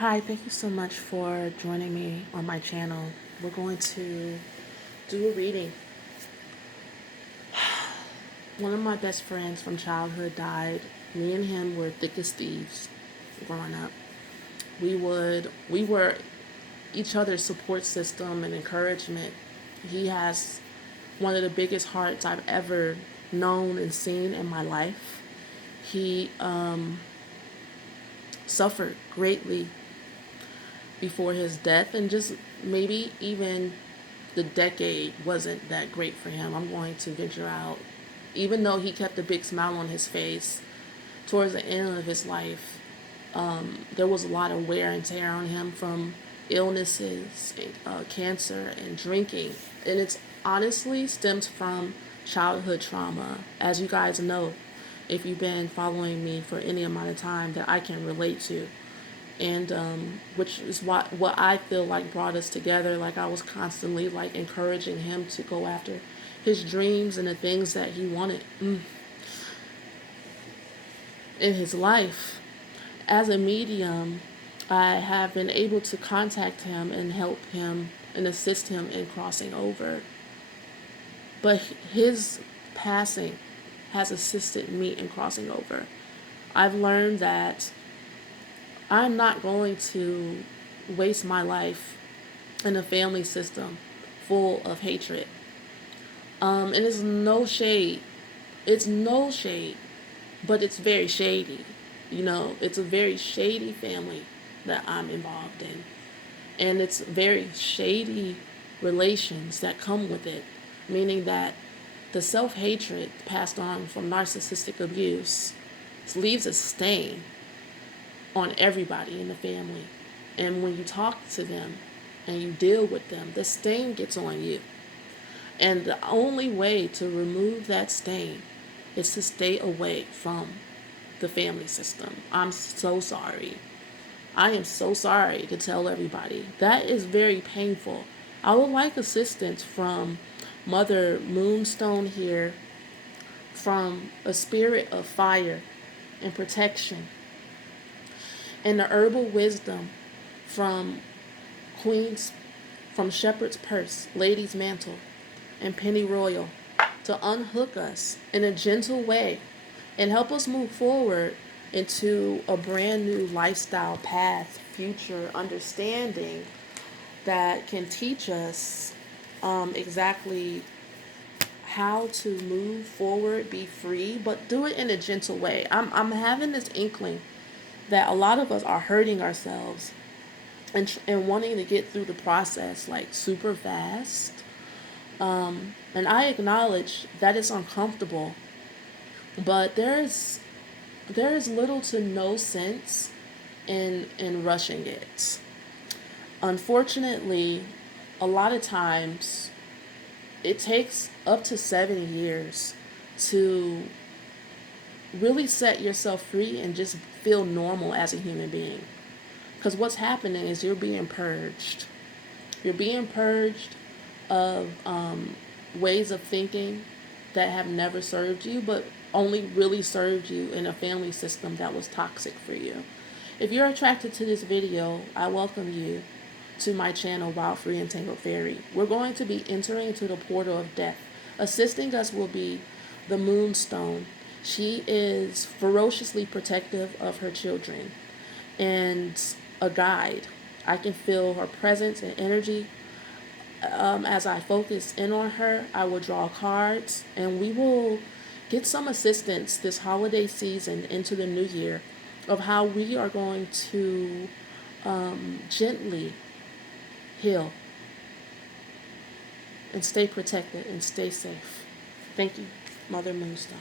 Hi, thank you so much for joining me on my channel. We're going to do a reading. One of my best friends from childhood died. Me and him were thick as thieves growing up. We were each other's support system and encouragement. He has one of the biggest hearts I've ever known and seen in my life. He suffered greatly before his death, and just maybe even the decade wasn't that great for him. I'm going to venture out. Even though he kept a big smile on his face, towards the end of his life, there was a lot of wear and tear on him from illnesses, cancer, and drinking. And it's honestly stems from childhood trauma. As you guys know, if you've been following me for any amount of time, that I can relate to. And which is what I feel like brought us together. Like, I was constantly like encouraging him to go after his dreams and the things that he wanted in his life. As a medium, I have been able to contact him and help him and assist him in crossing over. But his passing has assisted me in crossing over. I've learned that I'm not going to waste my life in a family system full of hatred. And it's no shade. It's no shade, but it's very shady. You know, it's a very shady family that I'm involved in. And it's very shady relations that come with it, meaning that the self-hatred passed on from narcissistic abuse leaves a stain on everybody in the family. And when you talk to them and you deal with them, the stain gets on you. And the only way to remove that stain is to stay away from the family system. I'm so sorry. I am so sorry to tell everybody. That is very painful. I would like assistance from Mother Moonstone here, from a spirit of fire and protection, and the herbal wisdom from Shepherd's Purse, Lady's Mantle, and Penny Royal, to unhook us in a gentle way and help us move forward into a brand new lifestyle path, future understanding that can teach us exactly how to move forward, be free, but do it in a gentle way. I'm having this inkling that a lot of us are hurting ourselves and wanting to get through the process like super fast. And I acknowledge that it's uncomfortable, but there is little to no sense in rushing it. Unfortunately, a lot of times it takes up to 7 years to really set yourself free and just feel normal as a human being. Because what's happening is you're being purged. You're being purged of ways of thinking that have never served you, but only really served you in a family system that was toxic for you. If you're attracted to this video, I welcome you to my channel, Wild Free and Tangled Fairy. We're going to be entering into the portal of death. Assisting us will be the Moonstone. She is ferociously protective of her children and a guide. I can feel her presence and energy. As I focus in on her, I will draw cards, and we will get some assistance this holiday season into the new year of how we are going to gently heal and stay protected and stay safe. Thank you, Mother Moonstone.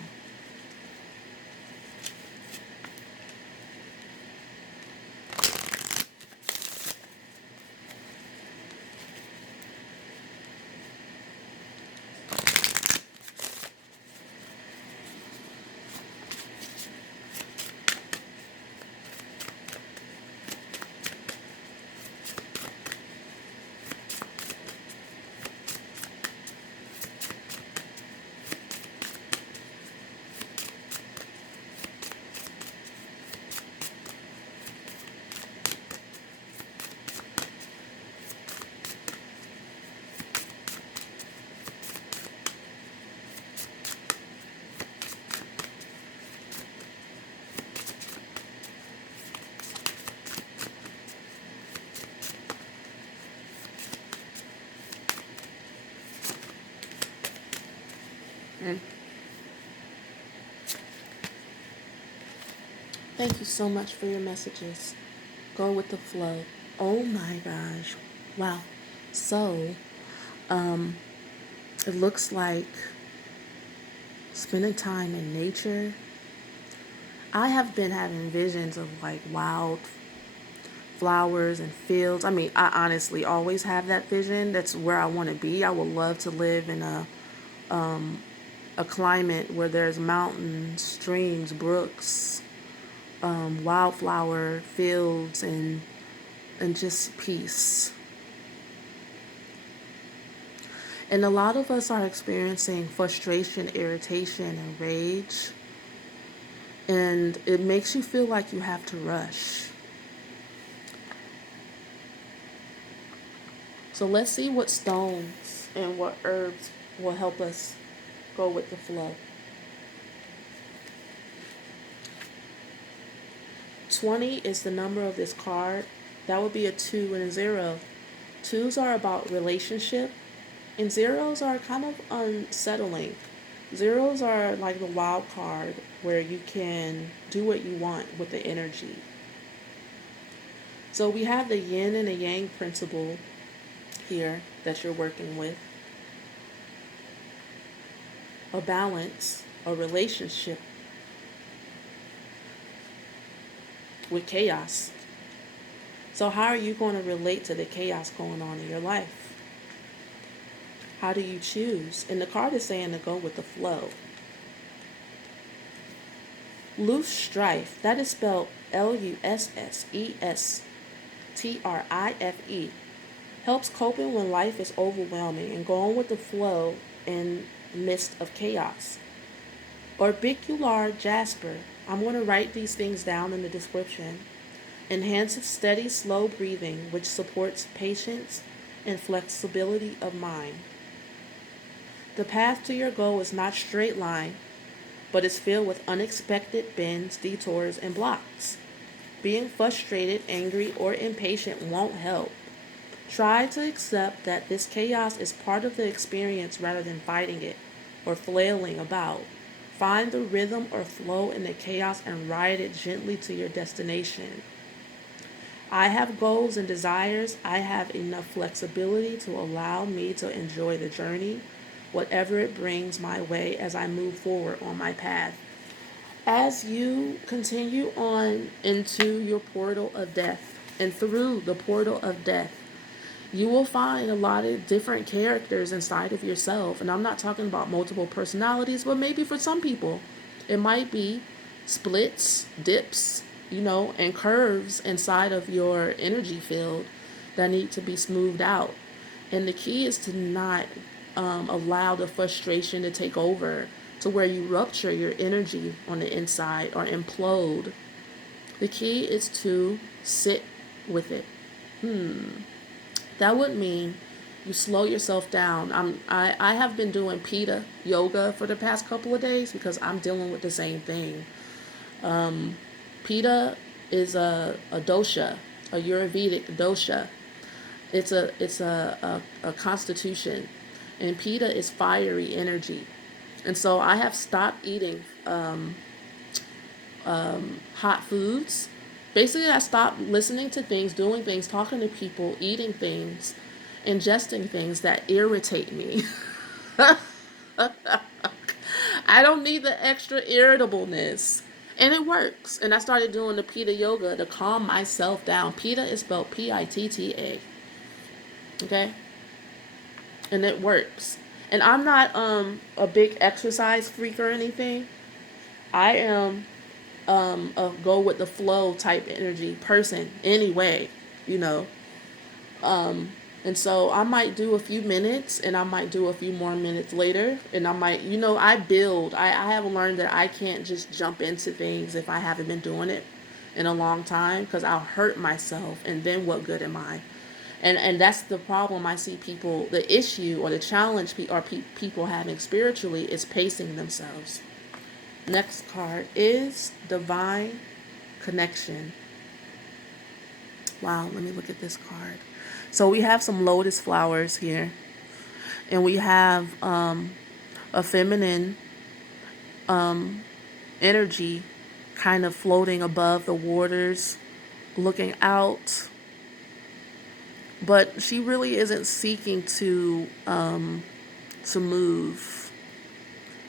And thank you so much for your messages. Go with the flow. Oh my gosh. Wow. So, it looks like spending time in nature. I have been having visions of like wild flowers and fields. I mean, I honestly always have that vision. That's where I want to be. I would love to live in a climate where there's mountains, streams, brooks, wildflower fields, and just peace. And a lot of us are experiencing frustration, irritation, and rage. And it makes you feel like you have to rush. So let's see what stones and what herbs will help us go with the flow. 20 is the number of this card. That would be a 2 and a 0. Twos are about relationship, and zeros are kind of unsettling. Zeros are like the wild card where you can do what you want with the energy. So we have the yin and the yang principle here that you're working with. A balance, a relationship with chaos. So how are you going to relate to the chaos going on in your life? How do you choose? And the card is saying to go with the flow. Loose strife, that is spelled Lussesterife, helps coping when life is overwhelming and going with the flow in the midst of chaos. Orbicular jasper, I'm going to write these things down in the description, enhances steady, slow breathing, which supports patience and flexibility of mind. The path to your goal is not straight line, but is filled with unexpected bends, detours, and blocks. Being frustrated, angry, or impatient won't help. Try to accept that this chaos is part of the experience rather than fighting it or flailing about. Find the rhythm or flow in the chaos and ride it gently to your destination. I have goals and desires. I have enough flexibility to allow me to enjoy the journey, whatever it brings my way as I move forward on my path. As you continue on into your portal of death and through the portal of death, you will find a lot of different characters inside of yourself. And I'm not talking about multiple personalities, but maybe for some people, it might be splits, dips, and curves inside of your energy field that need to be smoothed out. And the key is to not allow the frustration to take over to where you rupture your energy on the inside or implode. The key is to sit with it. That would mean you slow yourself down. I have been doing Pitta yoga for the past couple of days because I'm dealing with the same thing. Pitta is a dosha, a Ayurvedic dosha. It's a constitution, and Pitta is fiery energy, and so I have stopped eating hot foods. Basically, I stopped listening to things, doing things, talking to people, eating things, ingesting things that irritate me. I don't need the extra irritableness. And it works. And I started doing the Pitta yoga to calm myself down. Pitta is spelled Pitta. Okay? And it works. And I'm not a big exercise freak or anything. I am a go with the flow type energy person anyway, you know. And so I might do a few minutes and I might do a few more minutes later. And I might, I build. I have learned that I can't just jump into things if I haven't been doing it in a long time because I'll hurt myself. And then what good am I? And that's the problem I see people, the issue or the challenge people having spiritually is pacing themselves. Next card is Divine Connection. Wow, let me look at this card. So we have some lotus flowers here. And we have a feminine energy kind of floating above the waters, looking out. But she really isn't seeking to move.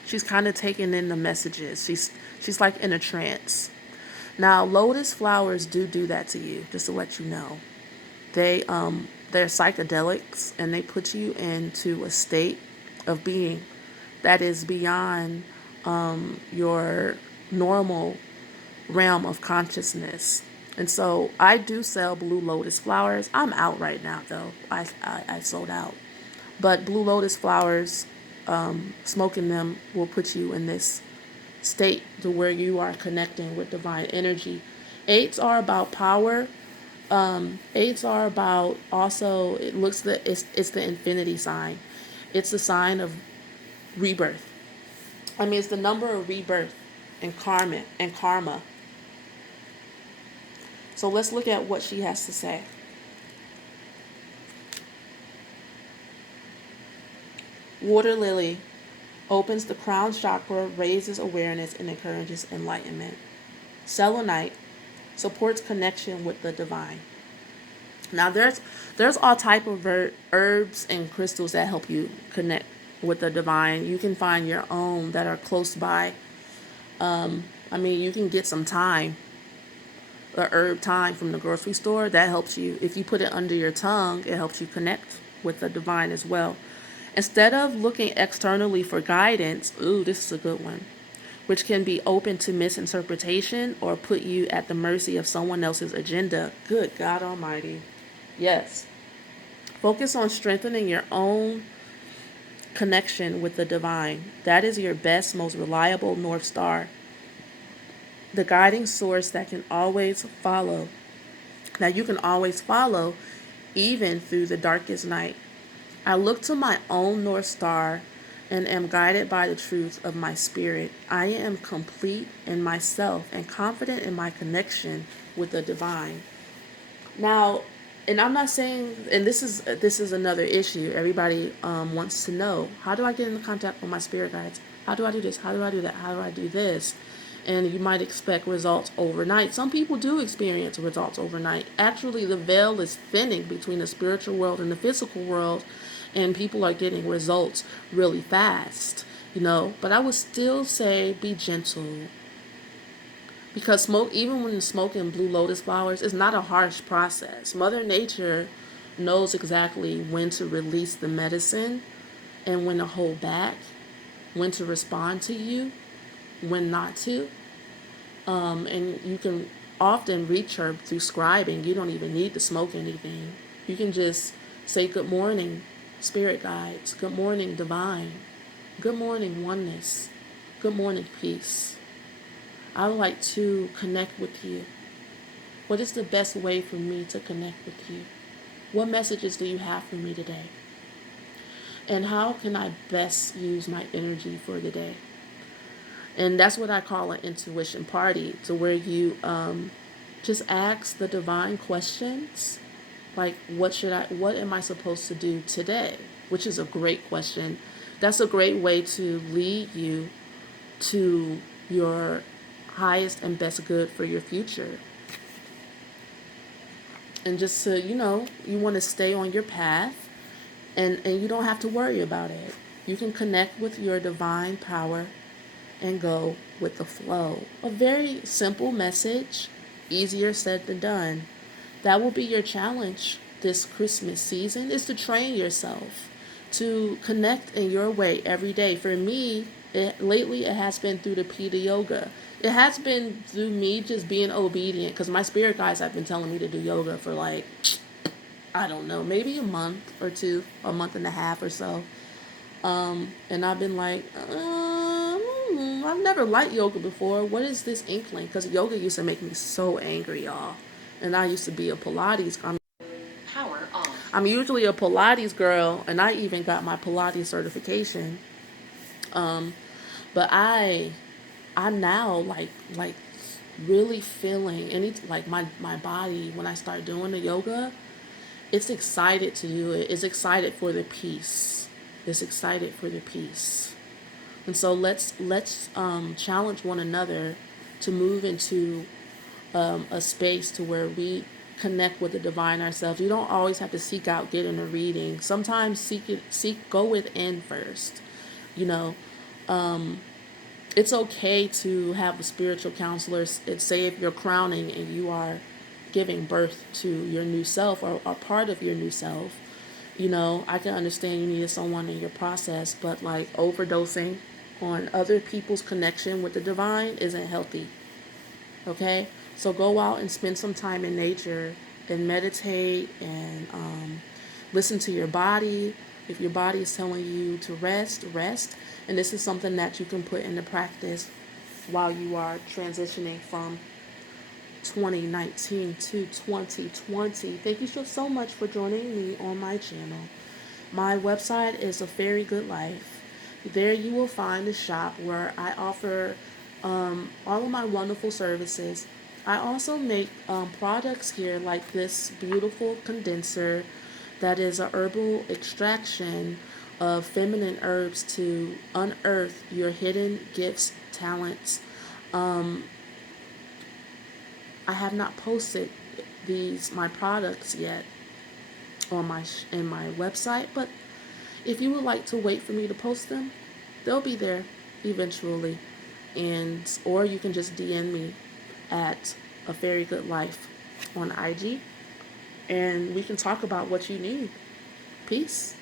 She's kind of taking in the messages. She's like in a trance. Now, lotus flowers do that to you, just to let you know. They're psychedelics, and they put you into a state of being that is beyond your normal realm of consciousness. And so I do sell blue lotus flowers. I'm out right now, though. I sold out. But blue lotus flowers, smoking them will put you in this state to where you are connecting with divine energy. Eights are about power. Eights are about also, it's the infinity sign. It's the sign of rebirth. I mean, it's the number of rebirth and karma. So let's look at what she has to say. Water lily opens the crown chakra, raises awareness, and encourages enlightenment. Selenite supports connection with the divine. Now there's all type of herbs and crystals that help you connect with the divine. You can find your own that are close by. I mean, you can get some thyme, a herb thyme from the grocery store. That helps you. If you put it under your tongue, it helps you connect with the divine as well. Instead of looking externally for guidance, ooh, this is a good one, which can be open to misinterpretation or put you at the mercy of someone else's agenda. Good God Almighty. Yes. Focus on strengthening your own connection with the divine. That is your best, most reliable North Star. The guiding source that can always follow. That you can always follow even through the darkest night. I look to my own North Star and am guided by the truth of my spirit. I am complete in myself and confident in my connection with the divine. Now, and I'm not saying, and this is another issue. Everybody wants to know, how do I get into contact with my spirit guides? How do I do this? How do I do that? How do I do this? And you might expect results overnight. Some people do experience results overnight. Actually, the veil is thinning between the spiritual world and the physical world, and people are getting results really fast, But I would still say be gentle. Because even when smoking blue lotus flowers, it's not a harsh process. Mother Nature knows exactly when to release the medicine and when to hold back, when to respond to you, when not to. And you can often reach her through scribing. You don't even need to smoke anything. You can just say good morning, spirit guides. Good morning, divine. Good morning, oneness. Good morning, peace. I would like to connect with you. What is the best way for me to connect with you? What messages do you have for me today? And how can I best use my energy for the day? And that's what I call an intuition party, to where you just ask the divine questions, like what am I supposed to do today? Which is a great question. That's a great way to lead you to your highest and best good for your future. And just to, you want to stay on your path, and you don't have to worry about it. You can connect with your divine power and go with the flow. A very simple message, easier said than done. That will be your challenge this Christmas season, is to train yourself to connect in your way every day. For me, lately it has been through the Pita Yoga. It has been through me just being obedient, because my spirit guides have been telling me to do yoga for I don't know, maybe a month or two, a month and a half or so. And I've been like, I've never liked yoga before. What is this inkling? Because yoga used to make me so angry, y'all. And I used to be a Pilates. Power off. I'm usually a Pilates girl, and I even got my Pilates certification. But I'm now like really feeling my body when I start doing the yoga. It's excited to do it. It's excited for the peace. It's excited for the peace. And so let's challenge one another to move into a space to where we connect with the divine ourselves. You don't always have to seek out getting a reading. Sometimes go within first. You know, it's okay to have a spiritual counselor. Say if you're crowning and you are giving birth to your new self, or part of your new self. I can understand you needed someone in your process, but like overdosing on other people's connection with the divine isn't healthy. Okay? So go out and spend some time in nature and meditate and listen to your body. If your body is telling you to rest, rest. And this is something that you can put into practice while you are transitioning from 2019 to 2020. Thank you so much for joining me on my channel. My website is A Very Good Life. There you will find a shop where I offer all of my wonderful services. I also make products here like this beautiful condenser that is a herbal extraction of feminine herbs to unearth your hidden gifts, talents. I have not posted my products yet on my website, but if you would like to wait for me to post them, they'll be there eventually. Or you can just DM me at A Very Good Life on IG, and we can talk about what you need. Peace.